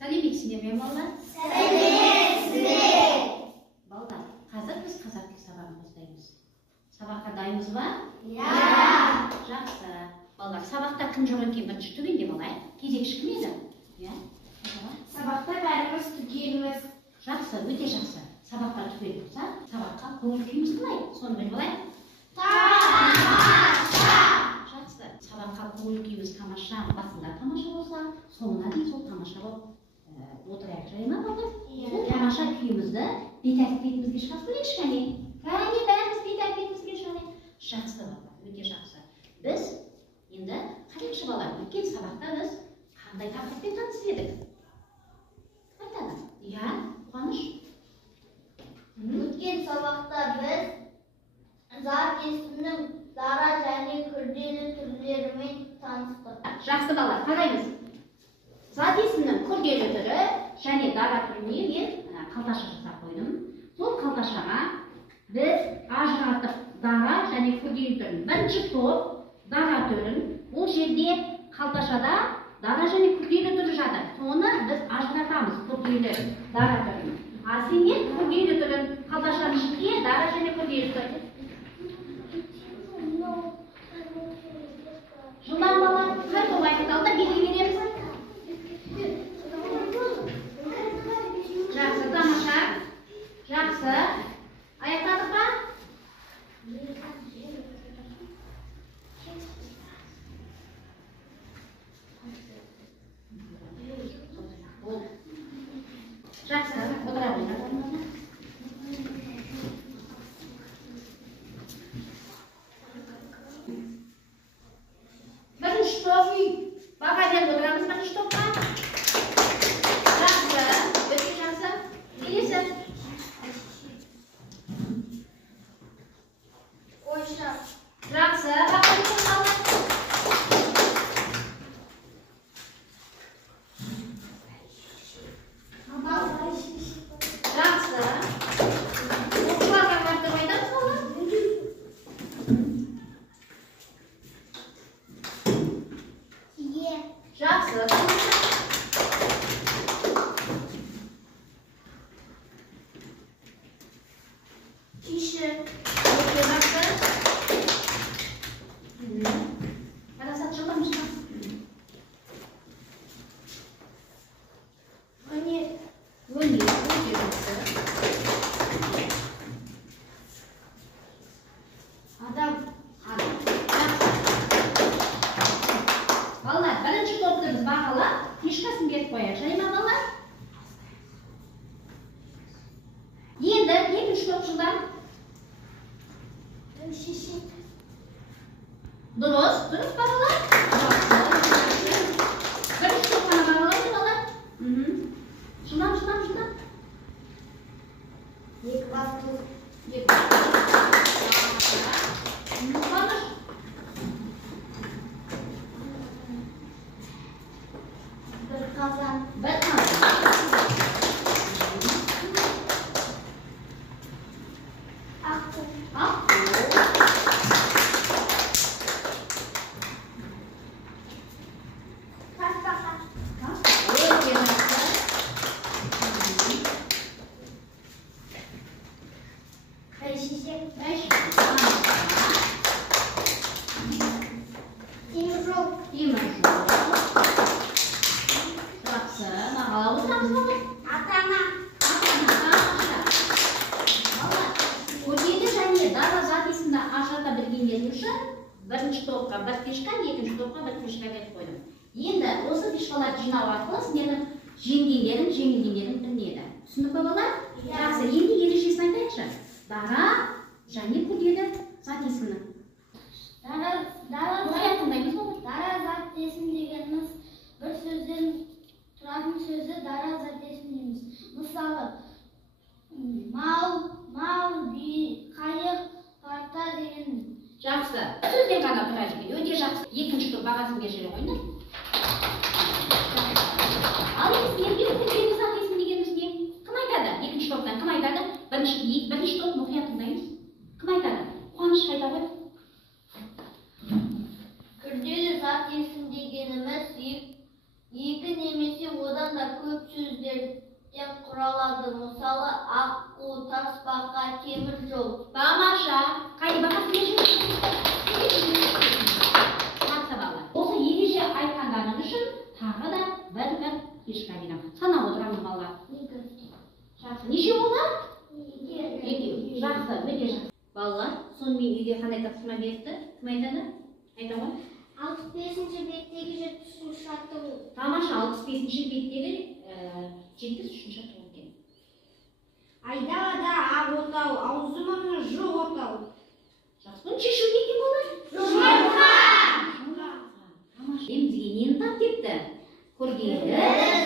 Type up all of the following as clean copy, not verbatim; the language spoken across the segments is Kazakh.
Сәлеметсіздер ме, балалар? Сәлеметсіздер. Балалар, қазір біз қазақ тіл сабағын бастаймыз. Сабаққа дайынбыз ба? Иә. Жақсы. Балалар, сабақта кім жоқ екен бірінші түгенде балай? Кезекші кім еді? Иә. Сабақта бәріміз түгелміз. Жақсы, өте жақсы. Сабаққа түгел болса, сабаққа көңіл күйіміз қалай? Соны біліп алайық. Тамаша. Жақсы. Сабаққа көңіл күйіміз тамаша, басында тамаша болса, соңына дейін сол тамаша болып отырайық, жай ма балалар? Сол тамаша күйімізді бет-әлпетімізге шығарып көрейікші, кәне. Кәне, бәріміз бет-әлпетімізге шығайық. Жақсы балалар, өте жақсы. Біз енді қарайықшы балалар, өткен сабақта біз қандай тақырыппен таныс едік? Айтады. Иә, Қуаныш? Өткен сабақта біз зат есімнің дара және күрделі түрлерімен таныстық. Жақсы балалар, қараймыз. Зат есімнің күрделі түрі және дара түріне мен қалташа жасап қойдым. Сол қалташаға біз ажыратып дара және күрделі түрін. Бірінші топ дара түрін, ол жерде қалташада дара және күрделі түрі жатыр. Соны біз ажыратамыз күрделі дара түрін. А сенен күрделі түрін қалташаның ішінде дара және күрделі түрін. Жылдан балалар, қай топ айтылды, белгі береміз. Жақсы, тамаша. Жақсы. Аяқтадық па? Жақсы, отыра қойыңдар. Бірінші топ баға беріп отырамыз бірінші топқа. Жақсы, өте жақсы. Келесі. Ойша. Жақсы, баға беріп қалды. Жақсы. Оқушыларға барып айтамыз балалар. Тие. Жақсы. Тиші. Өте жақсы. Парасат жылдам. Өнер. Өнер, өте жақсы. Адам. Балалар, бірінші топты біз бағалап, фишкасын беріп қояйық. Жай ма балалар? Енді екінші топ жылдам. Шешек. Дұрыс балалар. Бірінші топ қана бағалайды балалар. Жылдам. Екі басты. Қуаныш. Бір қазан. Бір қазан. Ақтық. Тастақа. Өте жақсы. Шешек. Темір Темір жол. Жақсы. Бағалап отырамыз балалар. Ата-ана. Күрделі және дара зат есімді ажырата білгендер үшін бірінші топқа бір фишка, екінші топқа бір фишка беріп қойдым. Енді осы фишкаларды жинау арқылы сіздердің жеңгендерің, жеңілгендерің білінеді. Түсіндік па балалар? Жақсы, енді ережесін айтайықшы. Дара және күрделі зат есімнің. Қалай тыңдаймыз балалар? Дара зат есім дегеніміз бір сөзден тұратын сөзді дара зат есім дейміз. Мысалы, мал, қайық, парта деген. Жақсы. Сөзден ғана тұрады екен. Өте жақсы. Екінші топ бағасын бер жерге қойыңдар. Ал енді сіздерге күрделі зат есім дегеніміз не? Кім айтады? Екінші топтан кім айтады? Бірінші топ мұқият тыңдаймыз. Кім айтады? Қуаныш айта ғой. құралады. Мысалы, аққу, тасбақа, темір жол. Тамаша. Қайда бағасың? Жақсы бала. Осы ереше айтқандарың үшін тағы да бір кешкі айнам. Санап отырамыз бала. Жақсы. Неше болды? Екеу. Жақсы, өте жақсы. Балалар, сонымен үйге қандай тапсырма берді? Кім айтады? Айта ғой. 65-ші беттегі 73-ші аттығу. Тамаша, 65-ші беттегі 73-ші аттығу екен. Айдалада ақ отау, аузы мұрны жоқ отау. Жақсы, бұны шешу не екен болар? Жұмыртқа! Тамаша, бізге нені тап депті? Көргені?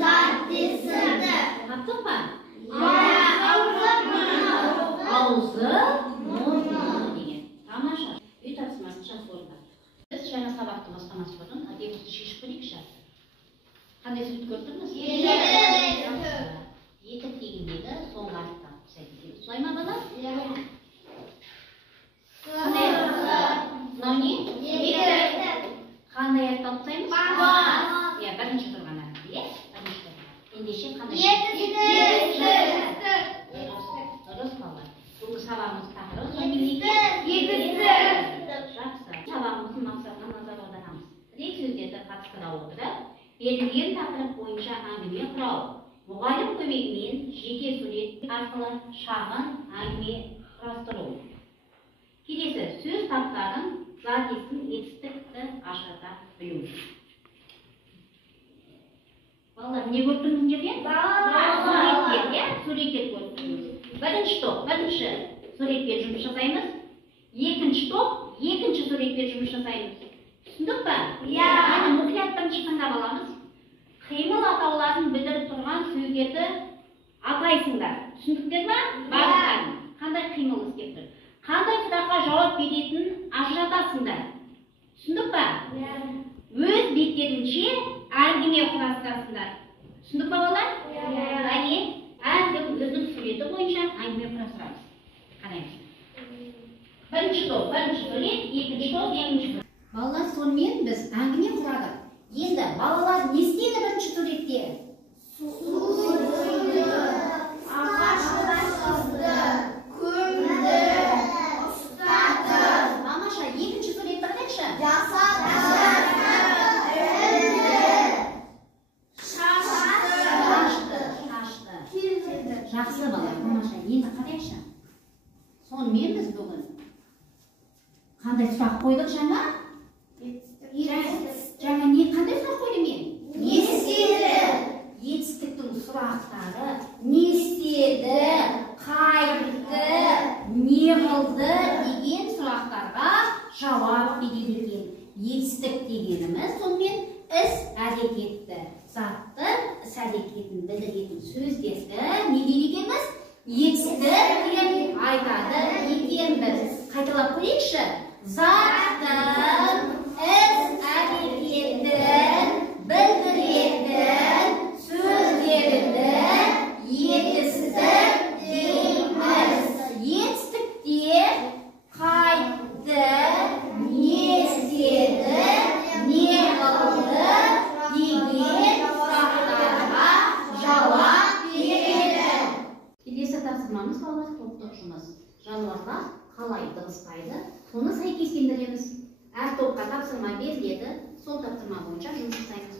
Заттесірді. Таптық па? Аузы Аузы деген. Тамаша. Үй тапсырмасын жақсы орындады. Біз жаңа сабақты бастамас бұрын әдебиетті шешіп көрейікші. Қандай сурет көрдіңіз? Етік дегендегі соңғы әріпті алып сәйкес. Солай ма бала? Мынау не? Қандай әріпті алып тастаймыз? Иә, бірінші тұрған әріпті, иә? Бірінші тұрған. Ендеше қандай? Дұрыс балалар. Бүгінгі сабағымыз тақырыбы жақсы. Сабағымыздың мақсатына назар аударамыз. Тірек сөздерді қатыстыра отырып, берілген тақырып бойынша әңгіме құрау. Мұғалім көмегімен жеке сурет арқылы шағын әңгіме құрастыру. Келесі сөз таптарын задестің етістікті ажырата білу. Балалар, не көрдіңіз мына жерде? Суреттер, иә? Суреттер көрдіңіз. Бірінші топ, бірінші суретпен жұмыс жасаймыз. Екінші топ, екінші суретпен жұмыс жасаймыз. Түсіндік па? Иә. Енді мұқият бірінші тыңдап аламыз. Қимыл атауларын білдіріп тұрған сөздерді атайсыңдар. Түсіндіктер ме? Бағыттарын. Қандай қимыл істеп тұр? Қандай сұраққа жауап беретінін ажыратасыңдар. Түсіндік па? Иә. Өз беттерінше әңгіме құрастырасыңдар. Түсіндік па балалар? Әне, әркім өзінің суреті бойынша әңгіме құрастырамыз. Қараймыз. Бірінші топ, бірінші сурет, екінші топ, екінші сурет. Балалар, сонымен біз әңгіме құрадық. Енді балалар не істеді бірінші суретте? Су құйды, ағаш басқызды, көмді, ұстады. Мамаша, екінші суретті қарайықшы. Жасады, Жақсы бала, мамаша, енді қарайықшы. Сонымен біз бүгін қандай сұрақ қойдық жаңа? Жаңа қандай сұрақ қойдым мен? Не істеді? Етістіктің сұрақтары не істеді, қайтты, не қылды деген сұрақтарға жауап береді екен. Етістік дегеніміз сонымен іс-әрекетті, затты іс-әрекетін білдіретін сөздерді не дейді екенбіз? Етістік деп айтады екенбіз. Қайталап көрейікші. Заттың іс-әрекетін білдіретін сөздерді етістік дейміз. Етістікте қайтты, не істеді, не қылды деген сұрақтарға жауап береді. Келесі тапсырмамыз балалар топтық жұмыс. Жануарлар қалай дыбыстайды, соны сәйкестендіреміз. Әр топқа тапсырма беріледі, сол тапсырма бойынша жұмыс жасаймыз.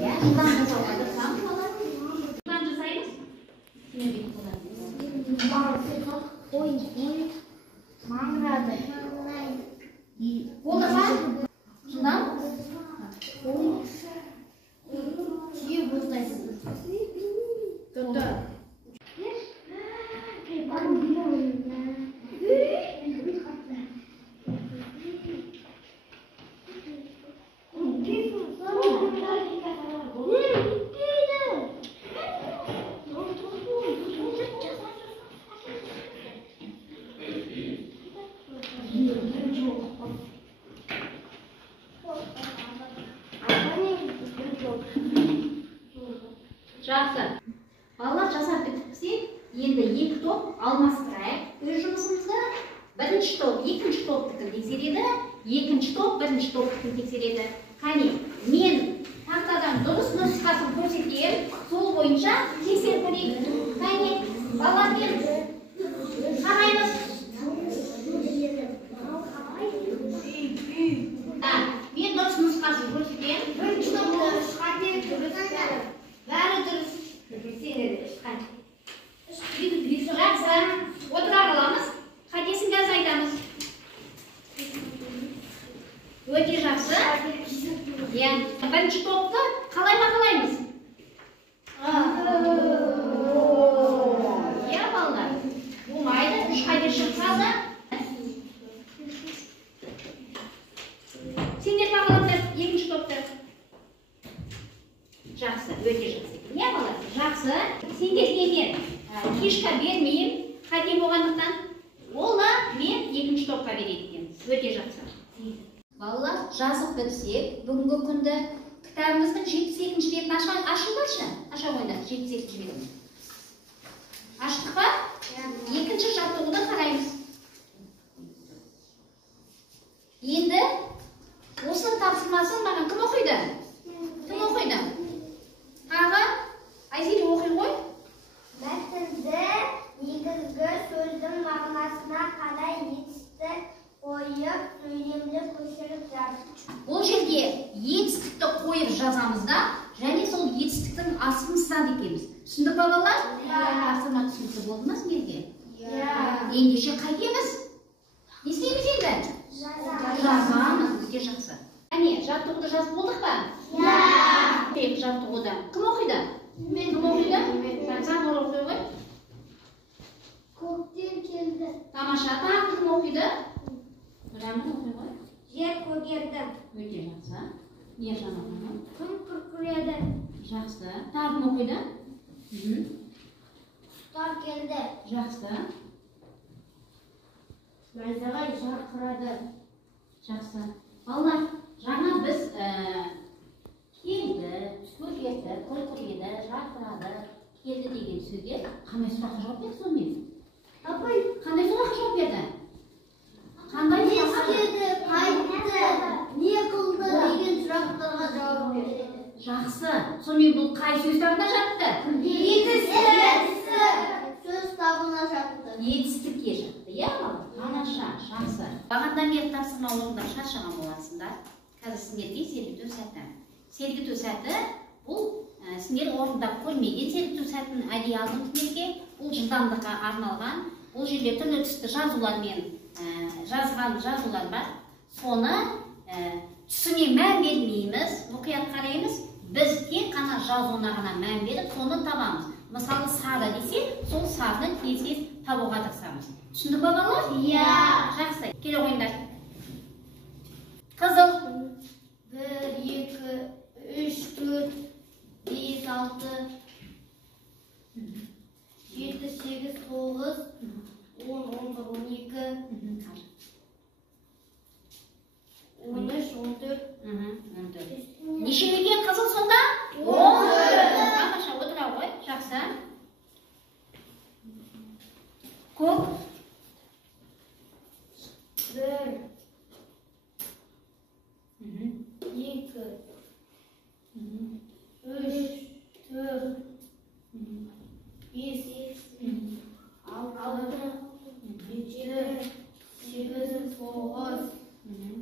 Иә, жылдан жасауға тырысамыз балалар. Жылдан жасаймыз. Маңырады. Болды ма? Жылдан? Түйе боздайсың. Тоқты. Жақсы. Балалар жасап бітіпсек, енді екі топ алмастырайық өз жұмысымызды. Бірінші топ, екінші топтікін тексереді, екінші топ, бірінші топты тексереді. Қане, мен тақтадан дұрыс нұсқасын көрсетем, сол бойынша тексеріп көрейік. Қане, балалармен қараймыз. Мен дұрыс нұсқасын көрсетем. Бірінші топ дұрыс, қате дұрыс, бәрі дұрыс. Жақсы, отыра қаламыз. Қатесін қазір айтамыз. Өте жақсы. Бірінші топты қалай бақылаймыз? Балалар, болмайды. 3 қате шықса да. Сендер бақылаңдар екінші топты. Жақсы, өте жақсы. Балалар, жақсы. Сендерге мен фишка бермеймін, қате болғандықтан. Олда мен екінші топқа берейін. Өте жақсы. Балалар, жазып бітсек, бүгінгі күнді кітабымыздың 72-ші бетін ашыңдаршы. Аша қойыңдар, 72-ші бетін. Аштық па? Екінші жаттығуды қараймыз. Енді осының тапсырмасын маған кім оқиды? Кім оқиды? Тағы Айзере оқи ғой. Мәтінді негізгі сөздің мағынасына қарай етістік қойып, сөйлемді көшіріп жазып. Бұл жерге етістікті қойып жазамыз да, және сол етістіктің астын сызады екенбіз. Түсіндік па балалар? Тапсырма түсінікті болды ма сендерге? Ендеше қайтеміз? Не істейміз енді? Жазамыз. Өте жақсы. Әне, жаттығуды жазып болдық па? Жаттығуды. Кім оқиды? Кім оқиды? Замыр оқи ғой. Көктем келді. Тамаша. Тағы кім оқиды? Рамын оқи ғой. Жер көгерді. Өте жақсы. Ержан оқиды. Күн күркіреді. Жақсы. Тағы кім оқиды? Құстар келді. Жақсы. Найзағай жарқырады. Жақсы. Балалар, жаңа біз келді, көгерді, күркіреді, жарқырады, келді деген сөзге қандай сұраққа жауап берді сонымен? Апай, Қандай сұраққа жауап берді? Қандай не сұраққа? істеді, қайтты, не қылды деген сұрақтарға жауап береді. Жақсы. Сонымен бұл қай сөз табына жатты? Сөз табына жатты. Етістікке жатты, иә балалар? Тамаша, жақсы. Бағандан бері тапсырма орындап шаршаған боласыңдар. Қазір сендерге сергіту сәті. Сергіту сәті бұл сендер орындап көрмеген сергіту сәтін әдейі алдым сендерге. Бұл жылдамдыққа арналған. Бұл жерде түрлі түсті жазулармен жазған жазулар бар. Соны түсіне мән бермейміз, мұқият қараймыз. Біз тек қана жазуына ғана мән беріп, соны табамыз. Мысалы, сары десе, сол сарыны тез-тез табуға тырысамыз. Түсіндік па балалар? Иә. Жақсы. Келе қойыңдар. Қызыл. 1, 2, 3, 4, 5, 6, 7, 8, 9, 10, 11, 12, 13, 14. Нешеу екен қызыл сонда? 14. Тамаша, отыра ғой. Жақсы. Көк. 1, 2, 3, 4, 5, 6, 7, 8, 9, 10,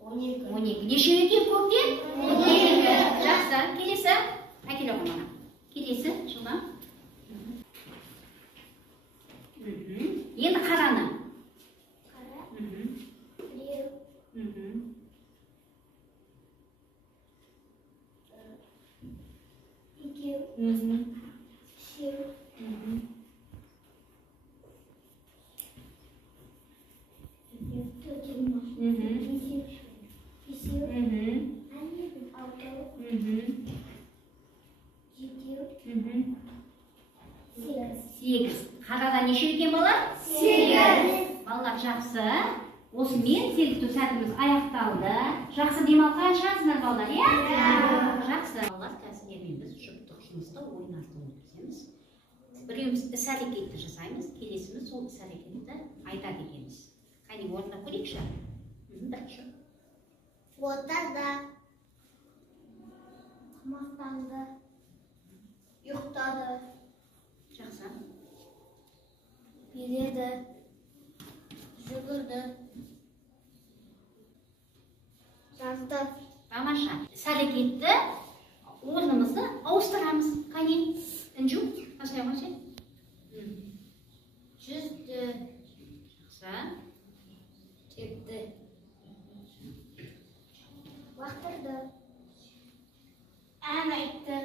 11, 12. Нешеу екен көктен? 12. Жақсы. Келесі. Әкеле ғой маған. Келесі. Жылдам. Енді қараны. қара, 1, 2, 8. Қарада неше екен балалар? 8. Балалар жақсы. Осымен сергіту сәтіміз аяқталды. Жақсы демалған шығарсыңдар балалар, иә? Жақсы. Балалар, қазір біз жұптық жұмыста ойын арқылы өткіземіз. біреуміз іс-әрекетті жасаймыз, келесіміз сол іс-әрекетті айтады екенбіз. Қане, орындап көрейікші. Бірінші. Отырды. Тамақтанды. Ұйықтады. Жақсы. Биледі. Жүгірді. Жазды. Тамаша. Іс-әрекетті орнымызды ауыстырамыз. Қане, інжу. Қашай қашай. Жүзді. Жақсы. Кетті. Бақтырды. Ән айтты.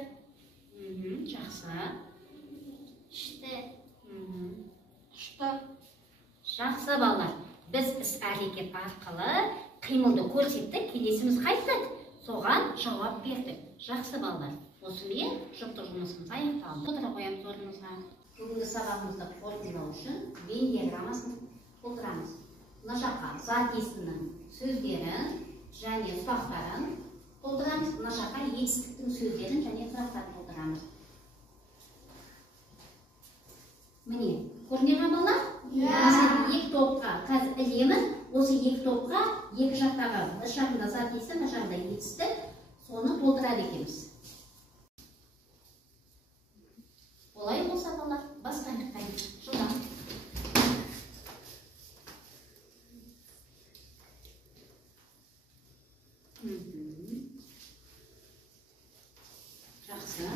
Жақсы. Ішті. Ұшты. Жақсы балалар. Біз іс-әрекет арқылы қимылды көрсеттік, келесіміз қайттық. Соған жауап бердік. Жақсы балалар. Осымен жұптық жұмысымыз аяқталды. Отыра қоямыз орнымызға. Бүгінгі сабағымызды қорытындылау үшін бейнедиаграммасын толтырамыз. Мына жаққа зат есімнің сөздерін және сұрақтарын толтырамыз. Мына жаққа етістіктің сөздерін және сұрақтарын толтырамыз. Міне, көрінеді ме балалар? Екі топқа қазір ілеміз. Осы екі топқа екі жақтағы, бір жағында зат есім, бір жағында етістік, соны толтырады екенбіз. Олай болса балалар, бастайық. Жылдам. Жақсы.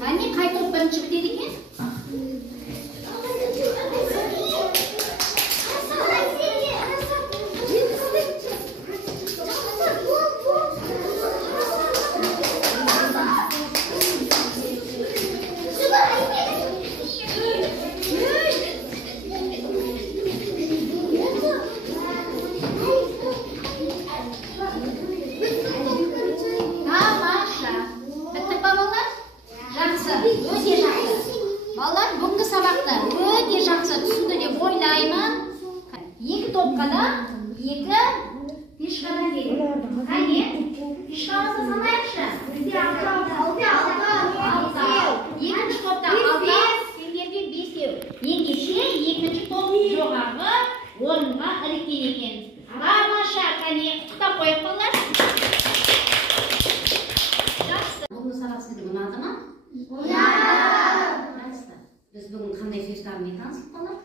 Anne kay toplarını çıkıp dedik mi? Topkada екі пешкада келеді. Қане? Пешкамызды санайықшы. Екінші топта 6, сендерге 5. Ендеше екінші топ жоғарғы орынға іліккен екен. Тамаша, қане, құттықтап қойып балалар. Жақсы. Бүгінгі сабақ сізге ұнады ма? Жақсы. Біз бүгін қандай сөздермен танысып қалдық?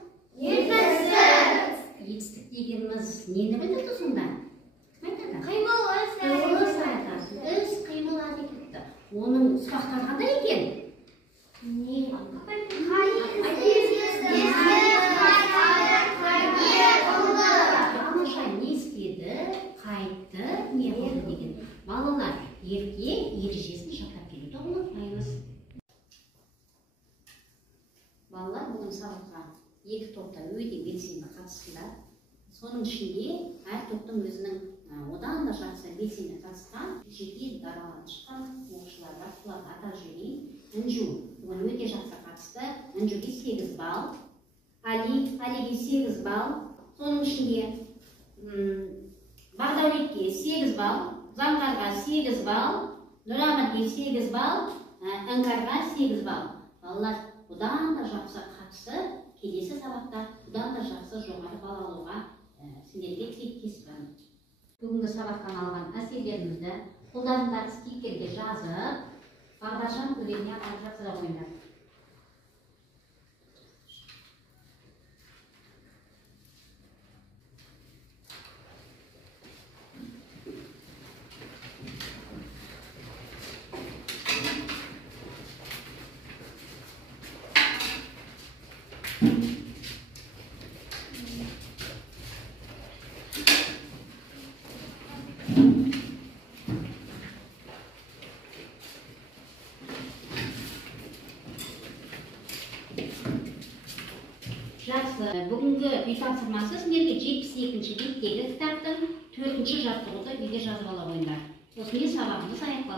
Етістік дегеніміз нені білдірді сонда? Қимыл іс қимыл әрекетті. Оның сұрақтары қандай екен? Тамаша, не істеді, қайтты, не болды деген. Балалар, ерке ережесін жаттап келуді ұмытпаймыз. Балалар, бүгін сабаққа екі топта өте белсенді қатысты. Соның ішінде әр топтың өзінің одан да жақсы белсенді қатысқан жеке дараланып шыққан оқушылар бар. Соларды атап жіберейін. Інжу оған өте жақсы қатысты. Інжуге 8 балл, Алиге 8 балл. Соның ішінде Бағдәулетке 8 балл, Заңғарға 8 балл, Нұраматке 8 балл, Іңкарға 8 балл. Балалар одан да жақсы қатысты. Келесі сабақта бұдан да жақсы жоғары балл алуға сендерге тілектеспін. Бүгінгі сабақтан алған әсерлерімізді қолдарындағы стикерге жазып, бағдаршам көлеміне апарып жатсыра қойыңдар. Жақсы, бүгінгі үй тапсырмасы сіздерге 72-ші беттегі кітаптың 4-ші жаттығуды үйде жазып ала қойыңдар. Осымен сабағымыз аяқталды.